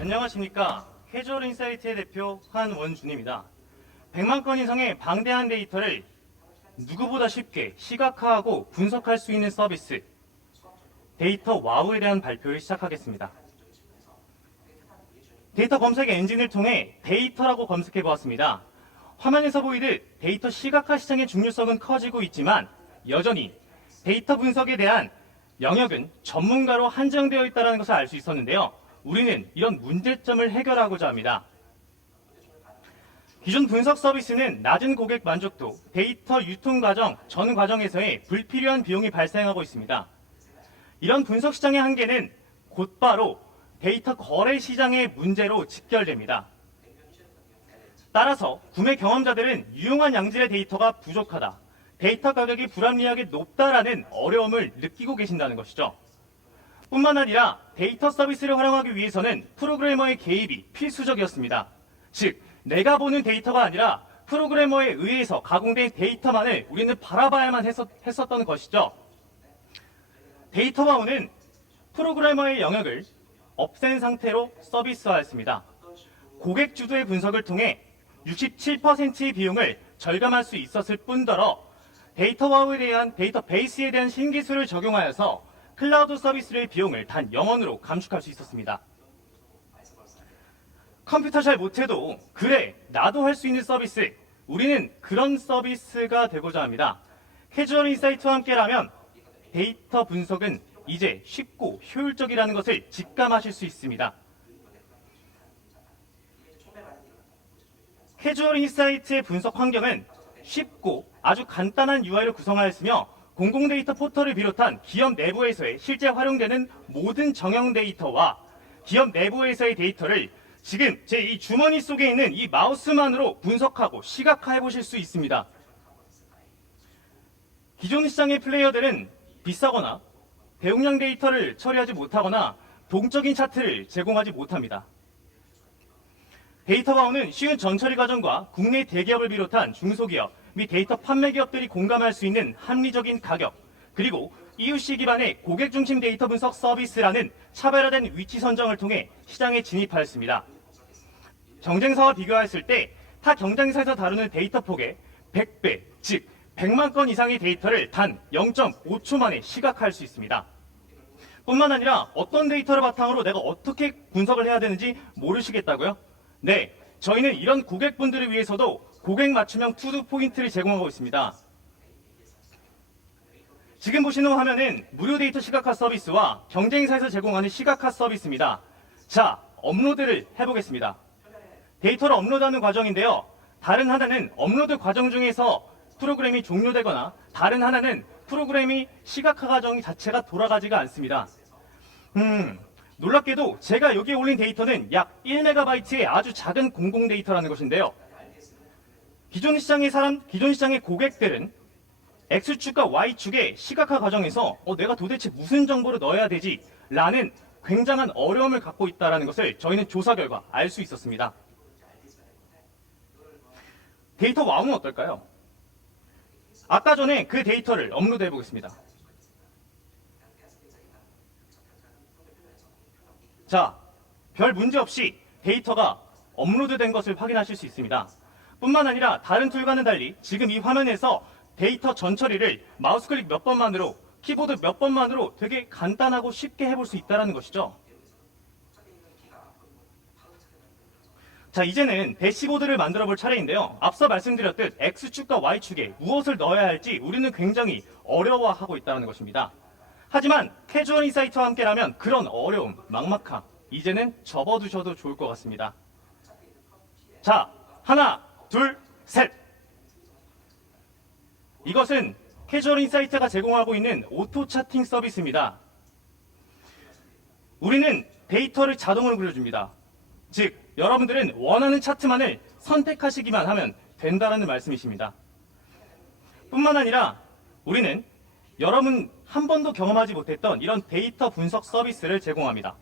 안녕하십니까. 캐주얼 인사이트의 대표 한원준입니다. 100만 건 이상의 방대한 데이터를 누구보다 쉽게 시각화하고 분석할 수 있는 서비스 데이터 와우에 대한 발표를 시작하겠습니다. 데이터 검색 엔진을 통해 데이터라고 검색해 보았습니다. 화면에서 보이듯 데이터 시각화 시장의 중요성은 커지고 있지만 여전히 데이터 분석에 대한 영역은 전문가로 한정되어 있다는 것을 알 수 있었는데요. 우리는 이런 문제점을 해결하고자 합니다. 기존 분석 서비스는 낮은 고객 만족도, 데이터 유통 과정, 전 과정에서의 불필요한 비용이 발생하고 있습니다. 이런 분석 시장의 한계는 곧바로 데이터 거래 시장의 문제로 직결됩니다. 따라서 구매 경험자들은 유용한 양질의 데이터가 부족하다, 데이터 가격이 불합리하게 높다라는 어려움을 느끼고 계신다는 것이죠. 뿐만 아니라 데이터 서비스를 활용하기 위해서는 프로그래머의 개입이 필수적이었습니다. 즉, 내가 보는 데이터가 아니라 프로그래머에 의해서 가공된 데이터만을 우리는 바라봐야만 했었던 것이죠. 데이터 와우는 프로그래머의 영역을 없앤 상태로 서비스화했습니다. 고객 주도의 분석을 통해 67%의 비용을 절감할 수 있었을 뿐더러 데이터 와우에 대한 데이터 베이스에 대한 신기술을 적용하여서 클라우드 서비스의 비용을 단 0원으로 감축할 수 있었습니다. 컴퓨터 잘 못해도 그래 나도 할 수 있는 서비스, 우리는 그런 서비스가 되고자 합니다. 캐주얼 인사이트와 함께라면 데이터 분석은 이제 쉽고 효율적이라는 것을 직감하실 수 있습니다. 캐주얼 인사이트의 분석 환경은 쉽고 아주 간단한 UI를 구성하였으며 공공 데이터 포털을 비롯한 기업 내부에서의 실제 활용되는 모든 정형 데이터와 기업 내부에서의 데이터를 지금 제 이 주머니 속에 있는 이 마우스만으로 분석하고 시각화해 보실 수 있습니다. 기존 시장의 플레이어들은 비싸거나 대용량 데이터를 처리하지 못하거나 동적인 차트를 제공하지 못합니다. 데이터 와우는 쉬운 전처리 과정과 국내 대기업을 비롯한 중소기업 및 데이터 판매 기업들이 공감할 수 있는 합리적인 가격, 그리고 EUC 기반의 고객 중심 데이터 분석 서비스라는 차별화된 위치 선정을 통해 시장에 진입하였습니다. 경쟁사와 비교했을 때 타 경쟁사에서 다루는 데이터 폭의 100배, 즉 100만 건 이상의 데이터를 단 0.5초 만에 시각화할 수 있습니다. 뿐만 아니라 어떤 데이터를 바탕으로 내가 어떻게 분석을 해야 되는지 모르시겠다고요? 네, 저희는 이런 고객분들을 위해서도 고객 맞춤형 투두 포인트를 제공하고 있습니다. 지금 보시는 화면은 무료 데이터 시각화 서비스와 경쟁사에서 제공하는 시각화 서비스입니다. 자, 업로드를 해보겠습니다. 데이터를 업로드하는 과정인데요. 다른 하나는 업로드 과정 중에서 프로그램이 종료되거나 다른 하나는 프로그램이 시각화 과정 자체가 돌아가지가 않습니다. 놀랍게도 제가 여기에 올린 데이터는 약 1MB의 아주 작은 공공 데이터라는 것인데요. 기존 시장의 고객들은 X축과 Y축의 시각화 과정에서 내가 도대체 무슨 정보를 넣어야 되지? 라는 굉장한 어려움을 갖고 있다는 것을 저희는 조사 결과 알 수 있었습니다. 데이터 와우는 어떨까요? 아까 전에 그 데이터를 업로드해 보겠습니다. 자, 별 문제 없이 데이터가 업로드된 것을 확인하실 수 있습니다. 뿐만 아니라 다른 툴과는 달리 지금 이 화면에서 데이터 전처리를 마우스 클릭 몇 번만으로, 키보드 몇 번만으로 되게 간단하고 쉽게 해볼 수 있다는 것이죠. 자, 이제는 대시보드를 만들어 볼 차례인데요. 앞서 말씀드렸듯 X축과 Y축에 무엇을 넣어야 할지 우리는 굉장히 어려워하고 있다는 것입니다. 하지만 캐주얼 인사이트와 함께라면 그런 어려움, 막막함, 이제는 접어두셔도 좋을 것 같습니다. 자, 하나, 둘, 셋! 이것은 캐주얼 인사이트가 제공하고 있는 오토 차팅 서비스입니다. 우리는 데이터를 자동으로 그려줍니다. 즉, 여러분들은 원하는 차트만을 선택하시기만 하면 된다는 말씀이십니다. 뿐만 아니라 우리는 여러분 한 번도 경험하지 못했던 이런 데이터 분석 서비스를 제공합니다.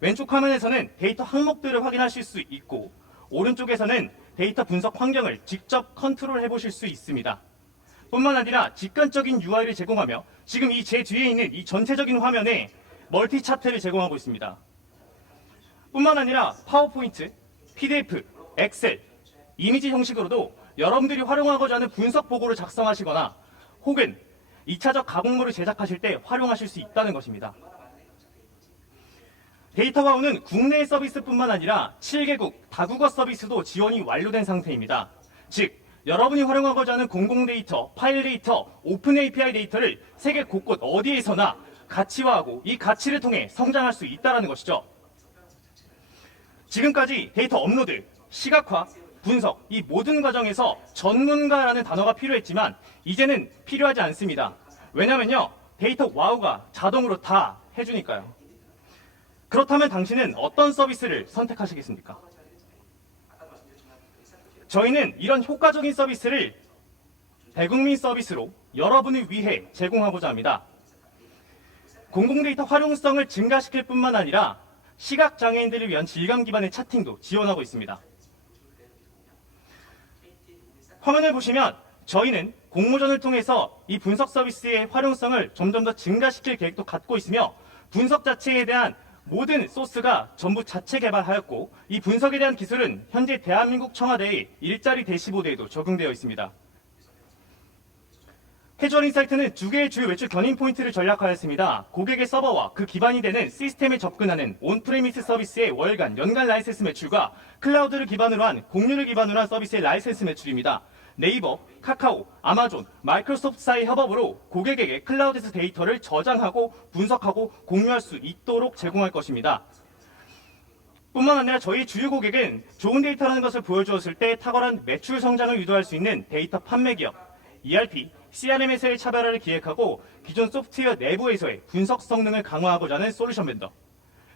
왼쪽 화면에서는 데이터 항목들을 확인하실 수 있고 오른쪽에서는 데이터 분석 환경을 직접 컨트롤해 보실 수 있습니다. 뿐만 아니라 직관적인 UI를 제공하며 지금 이 제 뒤에 있는 이 전체적인 화면에 멀티 차트를 제공하고 있습니다. 뿐만 아니라 파워포인트, PDF, 엑셀, 이미지 형식으로도 여러분들이 활용하고자 하는 분석 보고를 작성하시거나 혹은 2차적 가공물을 제작하실 때 활용하실 수 있다는 것입니다. 데이터와우는 국내 서비스뿐만 아니라 7개국 다국어 서비스도 지원이 완료된 상태입니다. 즉, 여러분이 활용하고자 하는 공공 데이터, 파일 데이터, 오픈 API 데이터를 세계 곳곳 어디에서나 가치화하고 이 가치를 통해 성장할 수 있다는 것이죠. 지금까지 데이터 업로드, 시각화, 분석 이 모든 과정에서 전문가라는 단어가 필요했지만 이제는 필요하지 않습니다. 왜냐면요, 데이터 와우가 자동으로 다 해주니까요. 그렇다면 당신은 어떤 서비스를 선택하시겠습니까? 저희는 이런 효과적인 서비스를 대국민 서비스로 여러분을 위해 제공하고자 합니다. 공공데이터 활용성을 증가시킬 뿐만 아니라 시각장애인들을 위한 질감 기반의 차팅도 지원하고 있습니다. 화면을 보시면 저희는 공모전을 통해서 이 분석 서비스의 활용성을 점점 더 증가시킬 계획도 갖고 있으며 분석 자체에 대한 모든 소스가 전부 자체 개발하였고 이 분석에 대한 기술은 현재 대한민국 청와대의 일자리 대시보드에도 적용되어 있습니다. 캐주얼 인사이트는 두 개의 주요 매출 견인 포인트를 전략하였습니다. 고객의 서버와 그 기반이 되는 시스템에 접근하는 온프레미스 서비스의 월간, 연간 라이센스 매출과 클라우드를 기반으로 한 공유를 기반으로 한 서비스의 라이센스 매출입니다. 네이버, 카카오, 아마존, 마이크로소프트사의 협업으로 고객에게 클라우드에서 데이터를 저장하고 분석하고 공유할 수 있도록 제공할 것입니다. 뿐만 아니라 저희 주요 고객은 좋은 데이터라는 것을 보여주었을 때 탁월한 매출 성장을 유도할 수 있는 데이터 판매 기업, ERP, CRM에서의 차별화를 기획하고 기존 소프트웨어 내부에서의 분석 성능을 강화하고자 하는 솔루션 벤더,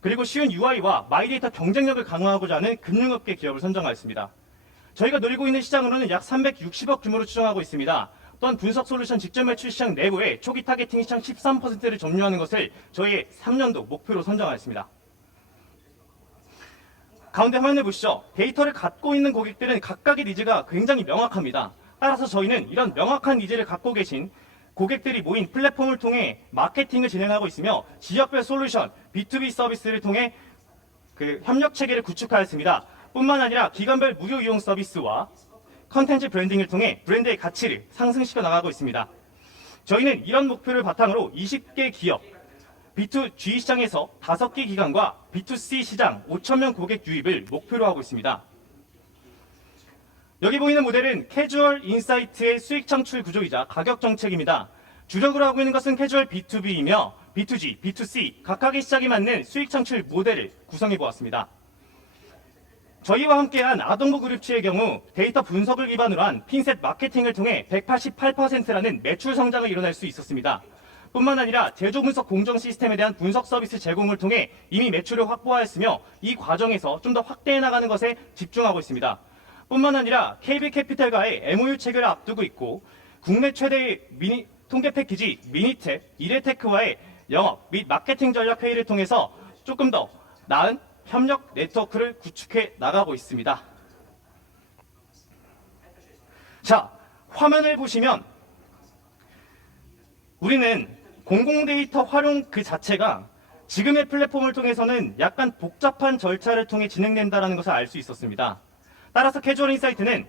그리고 쉬운 UI와 마이데이터 경쟁력을 강화하고자 하는 금융업계 기업을 선정하였습니다. 저희가 노리고 있는 시장으로는 약 360억 규모로 추정하고 있습니다. 또한 분석 솔루션 직접 매출 시장 내부에 초기 타겟팅 시장 13%를 점유하는 것을 저희의 3년도 목표로 선정하였습니다. 가운데 화면을 보시죠. 데이터를 갖고 있는 고객들은 각각의 니즈가 굉장히 명확합니다. 따라서 저희는 이런 명확한 니즈를 갖고 계신 고객들이 모인 플랫폼을 통해 마케팅을 진행하고 있으며 지역별 솔루션, B2B 서비스를 통해 협력 체계를 구축하였습니다. 뿐만 아니라 기관별 무료 이용 서비스와 컨텐츠 브랜딩을 통해 브랜드의 가치를 상승시켜 나가고 있습니다. 저희는 이런 목표를 바탕으로 20개 기업, B2G 시장에서 5개 기관과 B2C 시장 5,000명 고객 유입을 목표로 하고 있습니다. 여기 보이는 모델은 캐주얼 인사이트의 수익 창출 구조이자 가격 정책입니다. 주력으로 하고 있는 것은 캐주얼 B2B이며 B2G, B2C 각각의 시장에 맞는 수익 창출 모델을 구성해 보았습니다. 저희와 함께한 아동부 그룹츠의 경우 데이터 분석을 기반으로 한 핀셋 마케팅을 통해 188%라는 매출 성장을 이뤄낼 수 있었습니다. 뿐만 아니라 제조 분석 공정 시스템에 대한 분석 서비스 제공을 통해 이미 매출을 확보하였으며 이 과정에서 좀 더 확대해 나가는 것에 집중하고 있습니다. 뿐만 아니라 KB캐피탈과의 MOU 체결을 앞두고 있고 국내 최대의 통계 패키지 미니텍, 이레테크와의 영업 및 마케팅 전략 회의를 통해서 조금 더 나은 협력 네트워크를 구축해 나가고 있습니다. 자, 화면을 보시면 우리는 공공데이터 활용 그 자체가 지금의 플랫폼을 통해서는 약간 복잡한 절차를 통해 진행된다는 것을 알 수 있었습니다. 따라서 캐주얼 인사이트는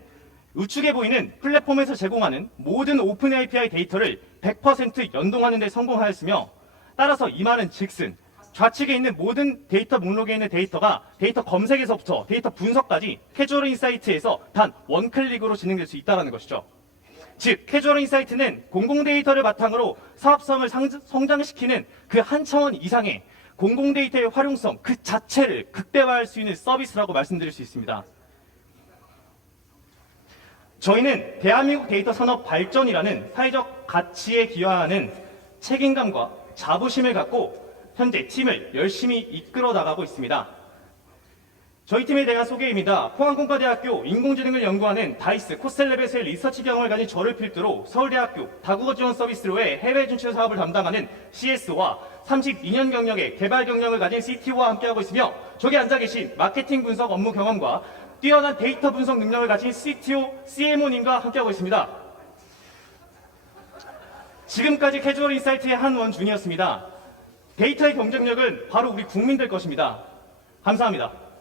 우측에 보이는 플랫폼에서 제공하는 모든 오픈 API 데이터를 100% 연동하는 데 성공하였으며 따라서 이 말은 즉슨 좌측에 있는 모든 데이터 목록에 있는 데이터가 데이터 검색에서부터 데이터 분석까지 캐주얼 인사이트에서 단 원클릭으로 진행될 수 있다는 것이죠. 즉 캐주얼 인사이트는 공공 데이터를 바탕으로 사업성을 성장시키는 그 한 차원 이상의 공공 데이터의 활용성 그 자체를 극대화할 수 있는 서비스라고 말씀드릴 수 있습니다. 저희는 대한민국 데이터 산업 발전이라는 사회적 가치에 기여하는 책임감과 자부심을 갖고 현재 팀을 열심히 이끌어 나가고 있습니다. 저희 팀에 대한 소개입니다. 포항工科대학교 인공지능을 연구하는 다이스 코스텔랩에서의 리서치 경험을 가진 저를 필두로 서울대학교 다국어 지원 서비스로의 해외 진출 사업을 담당하는 CS와 32년 경력의 개발 경력을 가진 CTO와 함께하고 있으며 저기 앉아 계신 마케팅 분석 업무 경험과 뛰어난 데이터 분석 능력을 가진 CTO, CMO님과 함께하고 있습니다. 지금까지 캐주얼 인사이트의 한 원준이었습니다. 데이터의 경쟁력은 바로 우리 국민들 것입니다. 감사합니다.